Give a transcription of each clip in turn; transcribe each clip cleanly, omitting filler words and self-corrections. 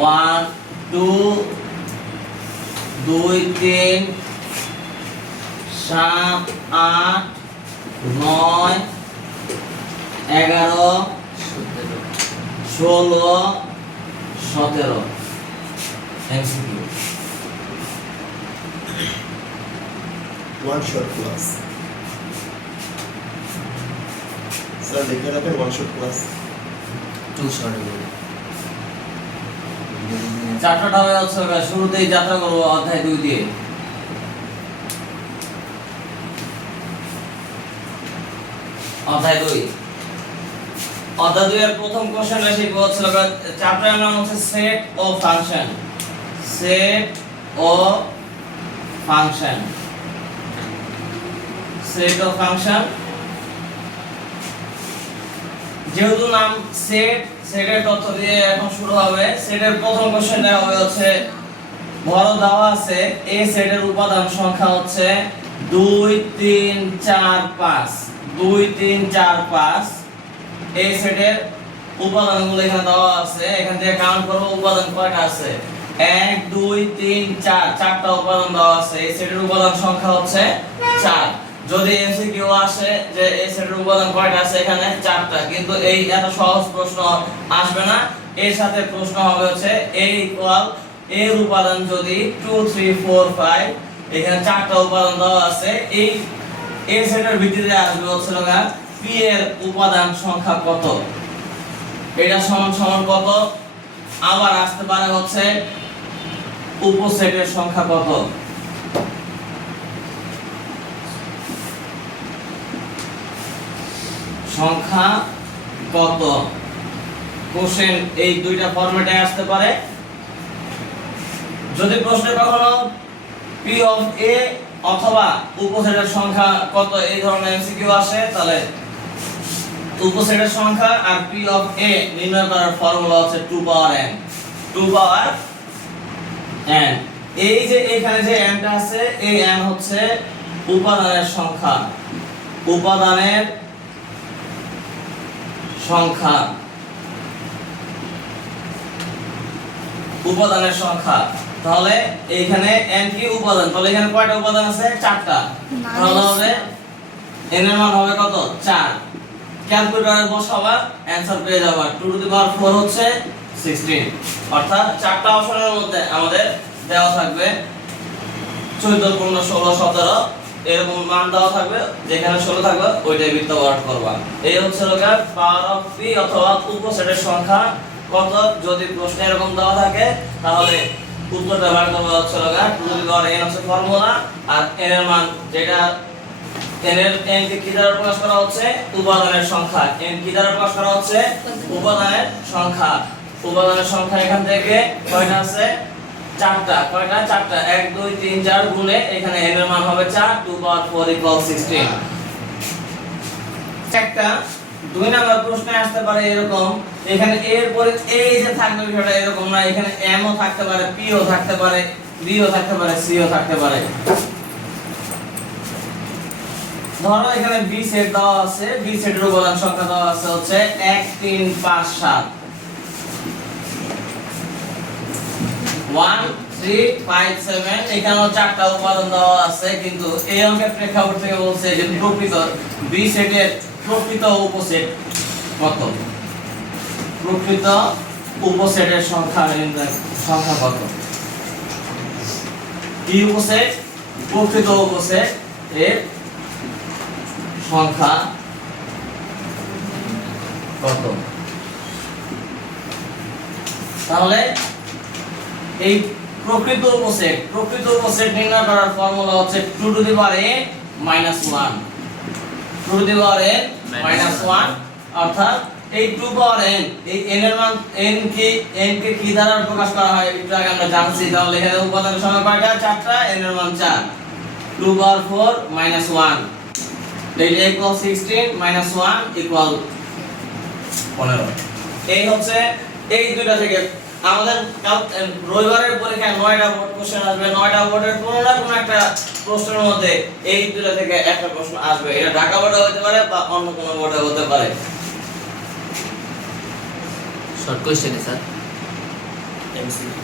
1 2 2 3 7 8 9 11 16 17 MCQ one shot class sir লিখে রাখেন one shot class 2 short বলি চারটা হবে হচ্ছে শুরুতেই যাত্রা করব অধ্যায় 2 দিয়ে অধ্যায় 2 এর প্রথম কোশ্চেন এসে বলছিল চ্যাপ্টারের নাম হচ্ছে সেট ও ফাংশন সেট ও ফাংশন সেট ও ফাংশন যেহেতু নাম সেটের তথ্য দিয়ে এখন শুরু হবে সেটের প্রথম কোশ্চেনটা হবে হচ্ছে বড় দেওয়া আছে এই সেটের উপাদান সংখ্যা হচ্ছে 2 3 4 5 2 3 4 5 এই সেটের উপাদানগুলো এখানে দেওয়া আছে এখান থেকে কাউন্ট করব উপাদান কয়টা আছে 1 2 3 4 চারটা উপাদান দেওয়া আছে এই সেটের উপাদান সংখ্যা হচ্ছে 4 যদি এমসিকিউ আসে যে এই সেটের উপাদান কয়টা আছে এখানে 4টা কিন্তু এই এত সহজ প্রশ্ন আসবে না এর সাথে প্রশ্ন হবে হচ্ছে a ইকুয়াল এর উপাদান যদি 2 3 4 5 এখানে চারটা উপাদান দেওয়া আছে এই সেটের ভিত্তিতে আসবে হচ্ছে p এর উপাদান সংখ্যা কত এটা সমান সমান কত আবার আসতে পারে হচ্ছে উপসেটের সংখ্যা কত সংখ্যা কত কোশ্চেন এই দুইটা ফরম্যাটে আসতে পারে যদি প্রশ্নে কখনো p অফ a অথবা উপসেটের সংখ্যা কত এই ধরনের এমসিকিউ আসে তাহলে উপসেটের সংখ্যা আর p অফ a নির্ণয় করার ফর্মুলা হচ্ছে 2 পাওয়ার n 2 পাওয়ার n এই যে এখানে যে n টা আছে এই n হচ্ছে উপাদানের সংখ্যা উপাদানের সংখ্যা উপাদানের সংখ্যা তাহলে এইখানে n কি উপাদান তাহলে এখানে কয়টা উপাদান আছে 4টা তাহলে হবে n এর মান হবে কত 4 ক্যালকুলেটরে বসাবা आंसर পেয়ে যাবা 2 টু দি পাওয়ার 4 হচ্ছে 16 অর্থাৎ চারটা অপশনের মধ্যে আমাদের দেওয়া থাকবে 14 15 16 17 এরকম মান দেওয়া থাকবে যেখানে 16 থাকবে ওইটাই বৃত্তাকার করবা এই হচ্ছে লগা পাওয়ার অফ p অথবা উপসেটের সংখ্যা কত যদি প্রশ্নে এরকম দেওয়া থাকে তাহলে উত্তরটা বার করবা হচ্ছে লগা 2 টু দি পাওয়ার n হচ্ছে ফর্মুলা আর n এর মান যেটা n কে কি দ্বারা প্রকাশ করা হচ্ছে উপাদানের সংখ্যা n কি দ্বারা প্রকাশ করা হচ্ছে উপাদানের সংখ্যা এখান থেকে কয়টা আছে 4টা কয়টা 4টা 1 2 3 4 গুণে এখানে n এর মান হবে 4 2 পাওয়ার 4 ইকুয়াল 16 একটা 2 নাম্বার প্রশ্নে আসতে পারে এরকম এখানে a এর পরে এই যে থাকবে বিষয়টা এরকম না এখানে m ও থাকতে পারে p ও থাকতে পারে b ও থাকতে পারে c ও থাকতে পারে ধরো এখানে b সেট দেওয়া আছে b সেটের উপাদান সংখ্যা দেওয়া আছে হচ্ছে 1 3 5 7 1 3 5 7 এখানেও চারটা উপাদান দেওয়া আছে কিন্তু এই অঙ্কের প্রেক্ষাপট থেকে বলছে যে প্রকৃত b সেটের প্রকৃত উপসেট কত প্রকৃত উপসেটের সংখ্যা কত কি উপসেট প্রকৃত উপসেট এর সংখ্যা কত তাহলে এই প্রকৃত উপসেট নির্ণয় করার ফর্মুলা হচ্ছে 2 to the power a -1 2 to the power a -1 অর্থাৎ এই 2 পাওয়ার n এই n এর মান n কে কি দ্বারা প্রকাশ করা হয় একটু আগে আমরা জানছি তাহলে এখানে উপাদানের সংখ্যা কয়টা 4টা n এর মান 4 2 পাওয়ার 4 -1 এটা ইকুয়াল 16 1 ইকুয়াল 15 এই হচ্ছে এই দুটো থেকে আমাদের রবিবারের পরীক্ষায় 9টা বোর্ড কোশ্চেন আসবে 9টা বোর্ডের কোনো না কোনো একটা প্রশ্নের মধ্যে এই দুটো থেকে একটা প্রশ্ন আসবে এটা ঢাকা বোর্ডে হতে পারে বা অন্য কোনো বোর্ডে হতে পারে short question sir MCQ.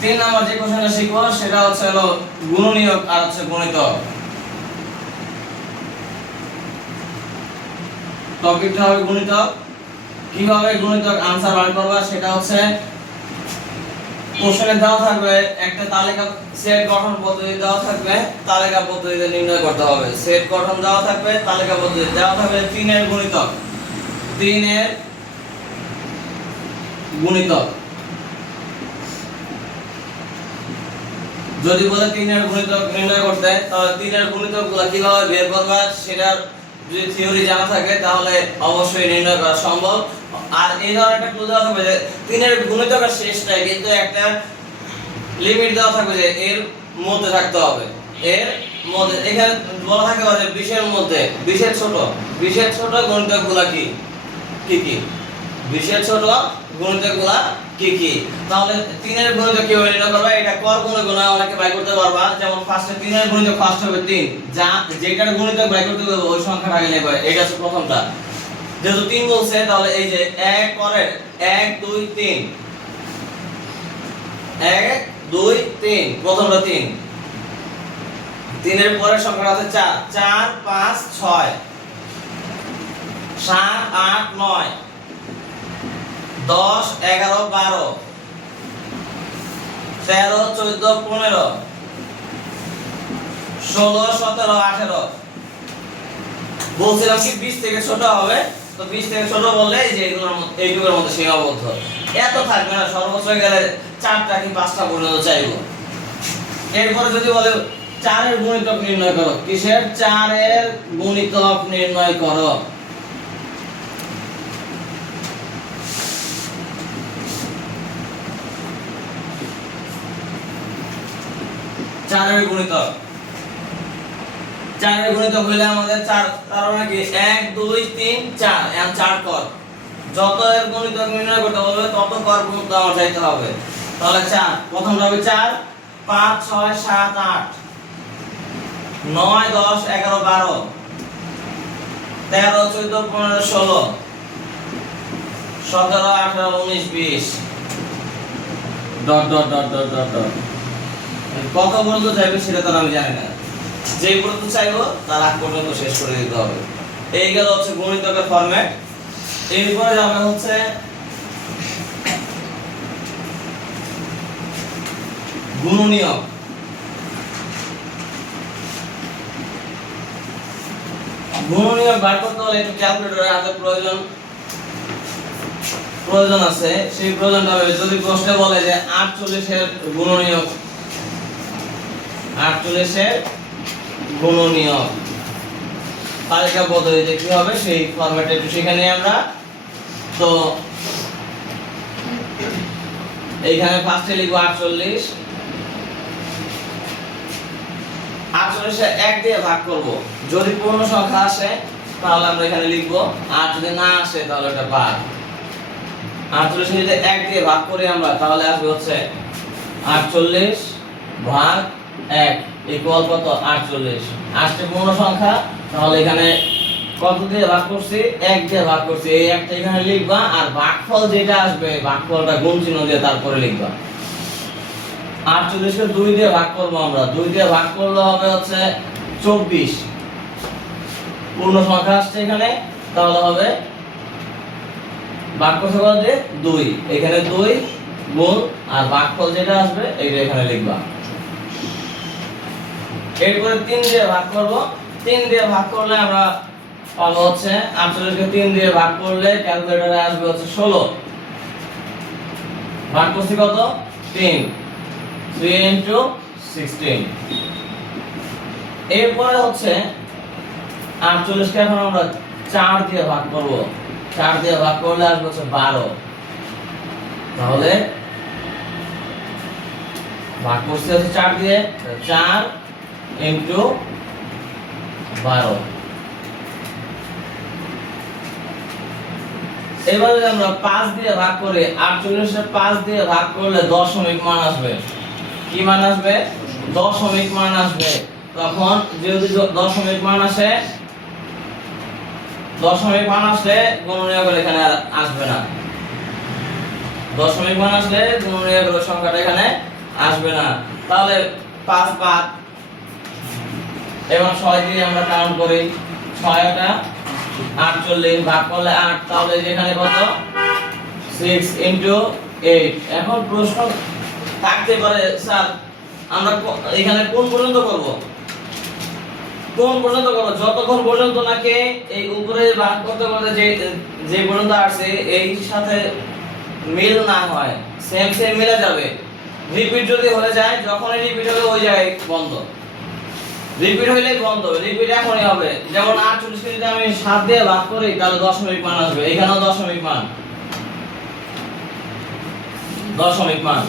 3 number যে কোশ্চেনটা শিখবো সেটা হচ্ছে হলো গুণনীয়ক আর হচ্ছে গণিতক। টপিকটা হবে গুণিতক। কিভাবে গুণিতক আনসার বার করবা সেটা হচ্ছে কোশ্চেনে দেওয়া থাকবে একটা তালিকা, সেট গঠন পদ্ধতি দেওয়া থাকবে, তালিকা পদ্ধতিতে নির্ণয় করতে হবে। সেট গঠন দেওয়া থাকবে, তালিকা পদ্ধতি দেওয়া থাকবে। 3 এর গুণিতক, 3 এর গুণিতক যদি বলে 3 এর গুণিতক নির্ণয় করতে, তাহলে 3 এর গুণিতকগুলো কিভাবে বের করবা সেটার যদি থিওরি জানা থাকে তাহলে অবশ্যই নির্ণয় করা সম্ভব। আর এই ধরনের একটা ক্লু দেওয়া থাকবে যে 3 এর গুণিতকের শেষটায় কিন্তু একটা লিমিট দেওয়া থাকবে যে এর মধ্যে থাকতে হবে, এর মধ্যে। এখানে বলা থাকে যে 20 এর মধ্যে, 20 এর ছোট, 20 এর ছোট গুণিতকগুলো কি কি কি 20 এর ছোট গুণিতকগুলো কি কি। তাহলে 3 এর গুণিতক কিভাবে নির্ণয় করবে, এটা কর গুণে গুণে অনেকে বাই করতে পারবা। যেমন ফার্স্টে 3 এর গুণিতক ফার্স্ট হবে 3, যা যেটার গুণিতক বাই করতে হবে ওই সংখ্যাটা আগে নেবে, এটা হচ্ছে প্রথমটা। যেহেতু 3 বলছে তাহলে এই যে 1 পরে 1 2 3, 1 2 3, প্রথমটা 3, 3 এর পরের সংখ্যাটা হচ্ছে 4, 4 5 6 7 8 9 10 11 12 13 14 15 16 17 18। বলছিলাম কি 20 থেকে ছোট হবে, তো 20 থেকে ছোট বললে এই যে এইগুলোর মধ্যে সীমাবদ্ধ, এত থাকবে না। সর্বোচ্চ গেলে 4টা কি 5টা পর্যন্ত চাইবো। এরপরে যদি বলে 4 এর গুণিতক নির্ণয় করো, কিসের 4 এর গুণিতক নির্ণয় করো, চারের গুণিতক, 4 এর গুণিতক হইলে আমাদের 4, তার মানে কি 1 2 3 4, এখন 4 কর। যত এর গুণিতক নির্ণয় করতে বলবে তত কর গুণিতক আমার চাইতে হবে। তাহলে 4 প্রথমটা হবে 4 5 6 7 8 9 10 11 12 13 14 15 16 17 18 19 20 dot dot dot dot dot dot. কত পর্যন্ত চাইবে সেটা তো আমি জানি না, যেই পর্যন্ত চাইবো তার আগ পর্যন্ত শেষ করে দিতে হবে। এই গেল হচ্ছে গণিতকের ফরম্যাট। এরপরে যাবে হচ্ছে গুণনীয়ক। গুণনীয়ক বার করতে হলে একটু ক্যালকুলেটরের হাতে প্রয়োজন আছে। সেই প্রয়োজনটা হবে যদি প্রশ্নে বলে যে 48 এর গুণনীয়ক, 48 এর গুণনীয়ক তালিকা পদ্ধতিতে কি হবে সেই ফরম্যাটে একটু শিখে নিই আমরা। তো এইখানে ফার্স্টে লিখব 48, 48 এ 1 দিয়ে ভাগ করব। যদি পূর্ণ সংখ্যা আসে তাহলে আমরা এখানে লিখব, আর যদি না আসে তাহলে এটা বাদ। 48 এ যদি 1 দিয়ে ভাগ করি আমরা তাহলে আসবে হচ্ছে 48 ভাগ 1 ইকুয়াল কত 48। আসছে পূর্ণ সংখ্যা, তাহলে এখানে কত দিয়ে ভাগ করছি 1 দিয়ে ভাগ করছি, এই একটা এখানে লিখবা। আর ভাগফল যেটা আসবে ভাগফলটা গুণ চিহ্ন দিয়ে তারপরে লিখবা। 48 কে 2 দিয়ে ভাগ করব আমরা, 2 দিয়ে ভাগ করলে হবে হচ্ছে 24। পূর্ণ সংখ্যা আসছে এখানে, তাহলে হবে ভাগ করতে হবে 2, এখানে 2 গুণ আর ভাগফল যেটা আসবে এইটা এখানে লিখবা। এরপরে 3 দিয়ে ভাগ করব, 3 দিয়ে ভাগ করলে আমরা পাবো হচ্ছে 48 কে 3 দিয়ে ভাগ করলে ক্যালকুলেটরে আসবে হচ্ছে 16। ভাগ করছি কত 3, 3 into 16। এরপরে হচ্ছে 48 কে এখন আমরা 4 দিয়ে ভাগ করব, 4 দিয়ে ভাগ করলে আসবে হচ্ছে 12। তাহলে ভাগ করছি হচ্ছে 4 দিয়ে, 4 into 12। এবারে যদি আমরা 5 দিয়ে ভাগ করি, 48 এর 5 দিয়ে ভাগ করলে দশমিক মান আসবে। কি মান আসবে? দশমিক মান আসবে। তখন যদি দশমিক মান আসে দশমিক মান আসলে গুণনীয়ক এখানে আর আসবে না। দশমিক মান আসলে গুণনীয়ক সংখ্যাটা এখানে আসবে না। তাহলে 5 5 এবং 6 দিয়ে আমরা কাউন্ট করি, 6 টা 48 ভাগ করলে 8, তাহলে এখানে কত 6 8। এখন প্রশ্ন থাকতে পারে স্যার আমরা এখানে কোন পর্যন্ত করব, কোন পর্যন্ত করব, যতক্ষণ পর্যন্ত নাকি এই উপরে ভাগ করতে করতে যে পর্যন্ত আসছে এই সাথে মিল না হয়, সেম সেম মিলে যাবে। রিপিট যদি হয়ে যায়, যখনই রিপিট হবে ওই জায়গায় বন্ধ, রিপিট হইলেই বন্ধ, রিপিট এখনই হবে। যেমন 48 কে যদি আমি 7 দিয়ে ভাগ করি তাহলে দশমিক মান আসবে, এখানেও দশমিক মান, দশমিক মান।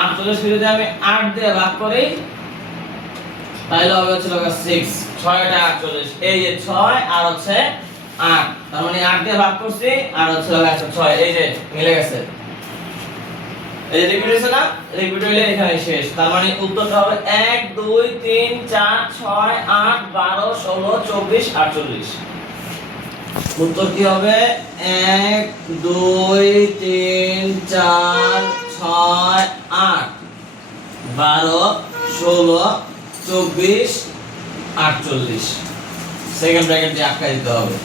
48 কে যদি আমি 8 দিয়ে ভাগ করি তাহলে হবে হচ্ছে 6, 6 টা 48, এই যে 6 আর হচ্ছে 8, তার মানে 8 দিয়ে ভাগ করছি আর হচ্ছে 6, এই যে মিলে গেছে, এই যে রিপিট হইছে না, রিপিট হইলে এখানে শেষ। তার মানে উত্তরটা হবে 1 2 3 4 6 8 12 16 24 48। উত্তর কি হবে 1 2 3 4 6 8 12 16 24 48। সেকেন্ড ব্র্যাকেট দিয়ে আটকা দিতে হবে।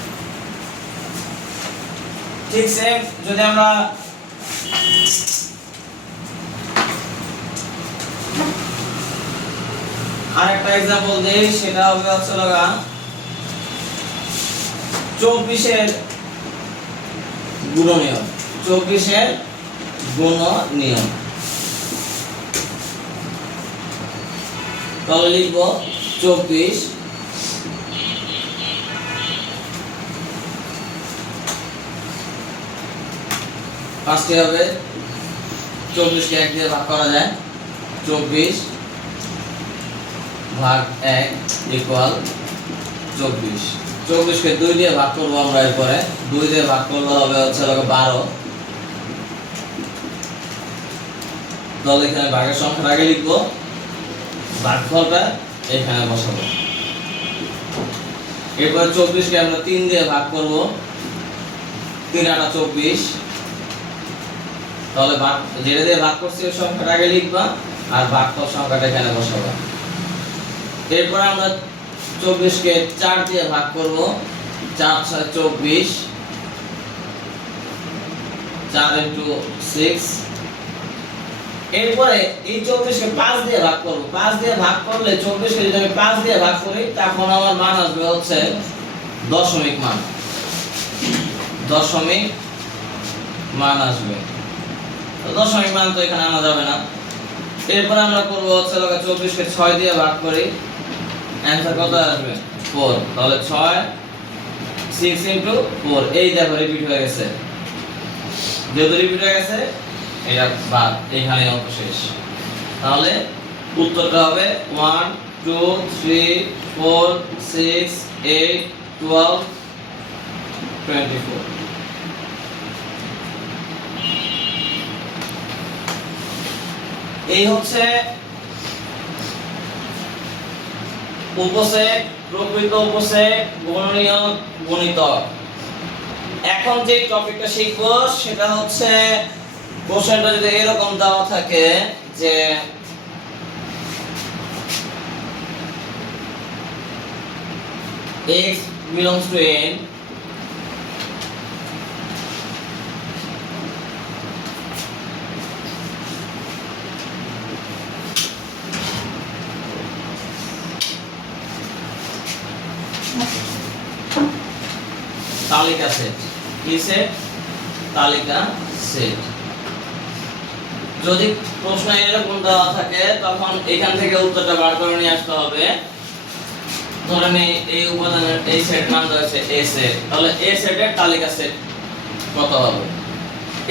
ঠিক সেম যদি আমরা আরেকটা एग्जांपल দেই, সেটা হবে হচ্ছে 24 এর গুণনীয়ক, 24 এর গুণনীয়ক। তাহলে লিখব 24 ফার্স্টে হবে 24 কে 1 দিয়ে ভাগ করা যায়, 24 ভাগ 1 ইকুয়াল 24। 24 কে 2 দিয়ে ভাগ করব আমরা, এরপরে 2 দিয়ে ভাগ করলে হবে হচ্ছে 12। তাহলে এখানে ভাগের সংখ্যাটা আগে লিখব, ভাগফলটা এখানে বসাবো। এরপর 24 কে আমরা 3 দিয়ে ভাগ করব, 3 8 24। তাহলে ভাগ যেটা দিয়ে ভাগ করছি ওই সংখ্যাটা আগে লিখবা আর ভাগফল সংখ্যাটা এখানে বসাবো। এরপর আমরা 24 কে 4 দিয়ে ভাগ করব, 4 6 24, 4 6। এরপরে এই 24 কে 5 দিয়ে ভাগ করব, 5 দিয়ে ভাগ করলে 24 কে যদি আমি 5 দিয়ে ভাগ করি তখন আমার মান আসবে হচ্ছে দশমিক মান, দশমিক মান আসবে। তো দশমিক মান তো এখানে আনা যাবে না। এরপর আমরা করব হচ্ছে 24 কে 6 দিয়ে ভাগ করি, অ্যানসার কত আসবে 4। তাহলে 6 6 4, এই দেখো রিপিট হয়ে গেছে, যেহেতু রিপিট হয়ে গেছে এটা বাদ, এখানে অঙ্ক শেষ। তাহলে উত্তরটা হবে 1 2 3 4 6 8 12 24। এই হচ্ছে উপসেট, প্রকৃত উপসেট, গুণনীয়ক, গুণিতক। এখন যে টপিকটা শিখবো সেটা হচ্ছে কোশ্চেনটা যদি এরকম দেওয়া থাকে যে x belongs to n, তালিকা সেট, কি সেট? তালিকা সেট। যদি প্রশ্ন এরকম দেওয়া থাকে তখন এখান থেকে উত্তরটা বার করে নিয়ে আসতে হবে। ধরেন এই উপাদানের এই সেট নাম দেওয়া আছে এ সেট, তাহলে এ সেটের তালিকা সেট কত হবে?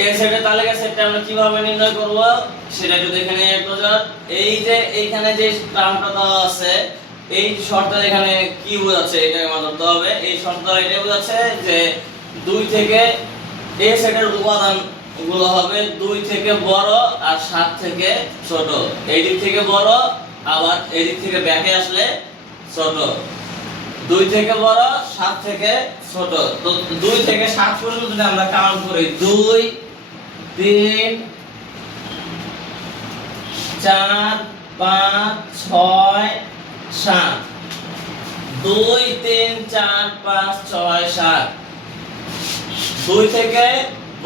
এ সেটের তালিকা সেটটা আমরা কিভাবে নির্ণয় করব সেটা যদি এখানে এক নজর, এই যে এইখানে যে টার্মটা দেওয়া আছে এই শর্তটা এখানে কি বোঝাচ্ছে এটাকে মনে করতে হবে। এই শর্তটা এটা বোঝাচ্ছে যে 2 থেকে এ সেটের উপাদান গুলো হবে 2 থেকে বড় আর 7 থেকে ছোট। এই দিক থেকে বড় আবার এই দিক থেকে ব্যাকে আসলে ছোট। 2 থেকে বড় 7 থেকে ছোট। তো 2 থেকে 7 পর্যন্ত যদি আমরা কাউন্ট করি 2 3 4 5 6 7 2 3 4 5 6 7 2 থেকে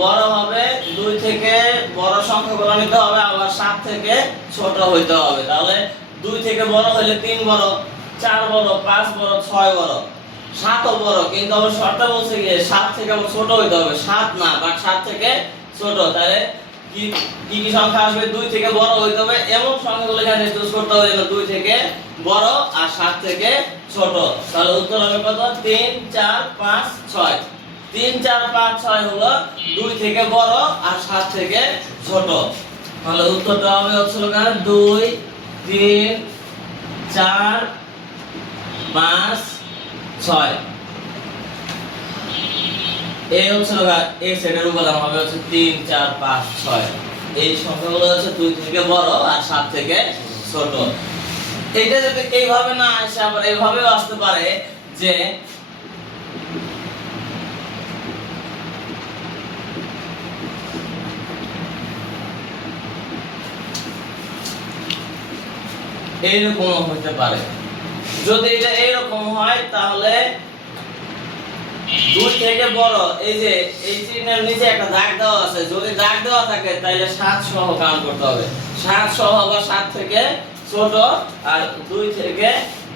বড় হবে, 2 থেকে বড় সংখ্যাগুলো নিতে হবে, আবার 7 থেকে ছোট হইতে হবে। তাহলে 2 থেকে বড় হলে 3 বড়, 4 বড়, 5 বড়, 6 বড়, 7 ও বড়, কিন্তু আবার শর্তে বলছে কি 7 থেকে আবার ছোট হইতে হবে, 7 না বাট 7 থেকে ছোট। তাহলে কি কি কি সংখ্যা আসবে? 2 থেকে বড় হইতে হবে, এমন সংখ্যাগুলো এখানে চুজ করতে হবে যেন 2 থেকে বড় আর 7 থেকে ছোট। তাহলে উত্তর হবে কত? 3 4 5 6। 3 4 5 6 হলো 2 থেকে বড় আর 7 থেকে ছোট। তাহলে উত্তরটা হবে হচ্ছে 2 3 4 5 6। এই হচ্ছে এই সেটের উপাদান হবে হচ্ছে 3 4 5 6। এই সংখ্যাগুলো হচ্ছে 2 থেকে বড় আর 7 থেকে ছোট। এটা যদি এইভাবে না আসে, আবার এইভাবেও আসতে পারে যে এইরকম হতে পারে। যদি এটা এইরকম হয় তাহলে 2 থেকে বড়, এই যে এই চিহ্নের নিচে একটা দাগ দেওয়া আছে, যদি দাগ দেওয়া থাকে তাহলে 7 সহ কাউন্ট করতে হবে। 7 সহ বা 7 থেকে ছোট আর 2 থেকে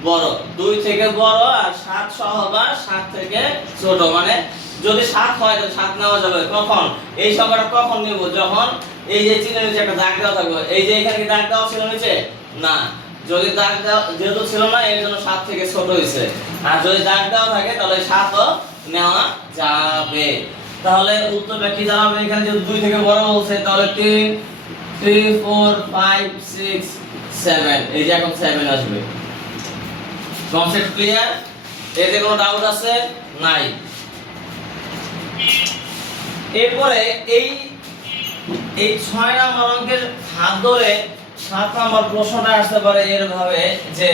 বড়, 2 থেকে বড় আর 7 সহ বা 7 থেকে ছোট। মানে যদি 7 হয় তাহলে 7 নেওয়া যাবে। কখন এই সংখ্যাটা কখন নিব? যখন এই যে চিহ্নের নিচে একটা দাগ দেওয়া থাকবে। এই যে এখানে কি দাগ দেওয়া ছিল নিচে? না। যদি দাগ দেওয়া যেহেতু ছিল না এর জন্য 7 থেকে ছোট হয়েছে। আর যদি দাগ দেওয়া থাকে তাহলে 7 ও নেওয়া যাবে। তাহলে উত্তরটা কি দাঁড়াবে? এখানে যদি 2 থেকে বড় বলছে তাহলে 3 4 5 6 7। এই যে এখন 7 আসবে। Concept clear? এতে কোনো ডাউট আছে? নাই। এরপরে এই 6 নম্বর অঙ্কের হাত ধরে 7 নম্বর প্রশ্নটা আসতে পারে এর ভাবে যে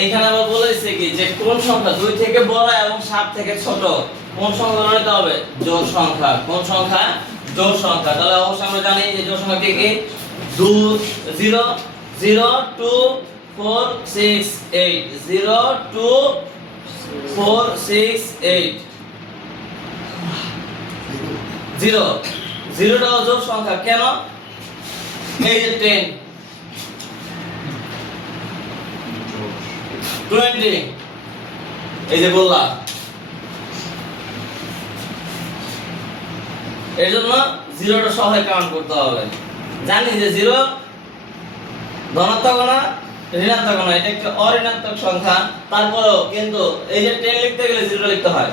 এইখানে আবার বলেছে কি যে কোন সংখ্যা 2 থেকে বড় এবং 7 থেকে ছোট, কোন সংখ্যাগুলো নিতে হবে? জোড় সংখ্যা। কোন সংখ্যা? জোড় সংখ্যা। তাহলে অবশ্যই আমরা জানি যে জোড় সংখ্যা কি কি? 2 0 0 2 4 6 8 0 2 4 6 8 0 0টাও জোড় সংখ্যা। কেন? এই যে 10 20, এই যে বললাম, এর জন্য 0টা সহ কাউন্ট করতে হবে। জানি যে 0 ধনাত্মক না ঋণাত্মক না, এটা একটা অঋণাত্মক সংখ্যা। তারপরেও কিন্তু এই যে 10 লিখতে গেলে 0 লিখতে হয়।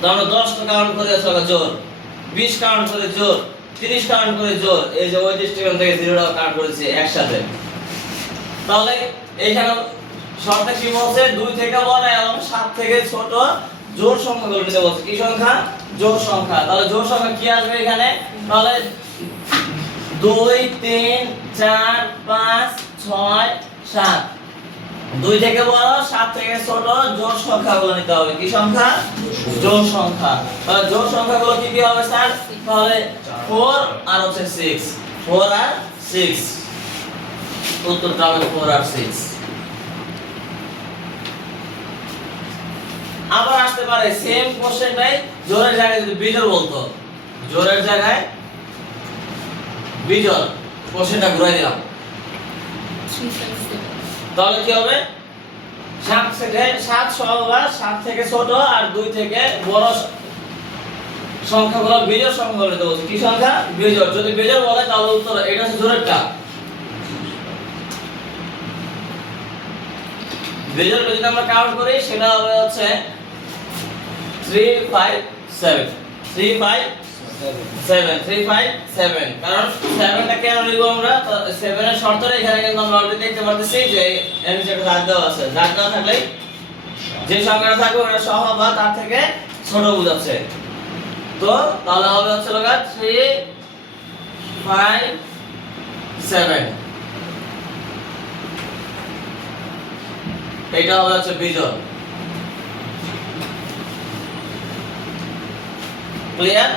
তো আমরা 10 টা কাউন্ট করে সংখ্যা জোড়, 20 কাউন্ট করে জোড়, 30 কাউন্ট করে জোড়, এই যে ওই দৃষ্টিকোণ থেকে 0টা কাউন্ট করেছি একসাথে। তাহলে এইখানে শর্তে কি বলছে? 2 থেকে বড় এবং 7 থেকে ছোট জোড় সংখ্যাগুলো নিতে বলছে। কি সংখ্যা? জোড় সংখ্যা। তাহলে জোড় সংখ্যা কি আসবে এখানে? তাহলে 2 3 4 5 6 7। 2 থেকে বড় 7 থেকে ছোট জোড় সংখ্যাগুলো নিতে হবে। কি সংখ্যা? জোড় সংখ্যা। তাহলে জোড় সংখ্যাগুলো কি কি হবে স্যার? তাহলে 4 আর হচ্ছে 6, 4 আর 6। উত্তরটা হবে 4 আর 6। আবার আসতে পারে সেম কোশ্চেনটাই জোড়ের জায়গায় যদি বিজোড় বলতো, জোড়ের জায়গায় বিজোড়, কোশ্চেনটা ঘুরাই দিলাম, তাহলে কি হবে? 7 থেকে 7 সহ বা 7 থেকে ছোট আর 2 থেকে বড় সংখ্যাগুলো বিজোড় সংখ্যাগুলো নিতে বলছে। কি সংখ্যা? বিজোড়। যদি বিজোড় বলে তাহলে উত্তর এটা হচ্ছে জোড়েরটা। বিজোড় যদি আমরা কাউন্ট করি সেটা হবে হচ্ছে 3 5 7। 357 কারণ 7টা কেন লিখব আমরা? তো 7 এর শর্তটা এখানে কিন্তু আমরা অলরেডি দেখতে পাচ্ছি যে এর নিচে একটা দাগ দেওয়া আছে। দাগ দেওয়া থাকলে যে সংখ্যাটা থাকবে ওটা সহ বা তার থেকে ছোট বোঝাচ্ছে। তো তাহলে হবে হচ্ছে লগা 357, এটা হবে হচ্ছে বিজোড়। ক্লিয়ার?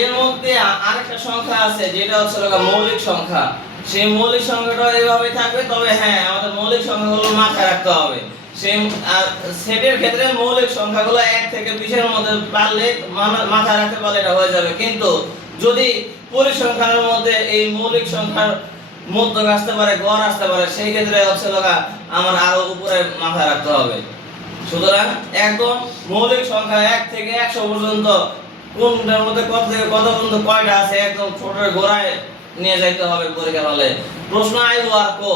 এর মধ্যে আরেকটা সংখ্যা আছে যেটা হচ্ছে লগা মৌলিক সংখ্যা। সেই মৌলিক সংখ্যাটা এইভাবে থাকবে, তবে হ্যাঁ আমাদের মৌলিক সংখ্যাগুলো মাথায় রাখতে হবে। সেই সেটের ক্ষেত্রে মৌলিক সংখ্যাগুলো 1 থেকে 20 এর মধ্যে পারলে মাথায় রাখতে পারলে এটা হয়ে যাবে। কিন্তু যদি পরিসংখ্যানের মধ্যে এই মৌলিক সংখ্যার মধ্যক আসতে পারে, গড় আসতে পারে, সেই ক্ষেত্রে হচ্ছে লগা আমার আরো উপরে মাথায় রাখতে হবে। সুতরাং একদম মৌলিক সংখ্যা 1 থেকে 100 পর্যন্ত কোনটার মধ্যে কত থেকে কত পর্যন্ত কয়টা আছে একদম ছোটের গোড়ায় নিয়ে যাইতে হবে পরীক্ষা হলে। প্রশ্ন আইব আর কো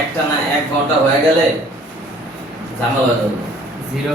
একটা না 1 ঘন্টা হয়ে গেলে ঝামেলা হয়ে যাবে। 0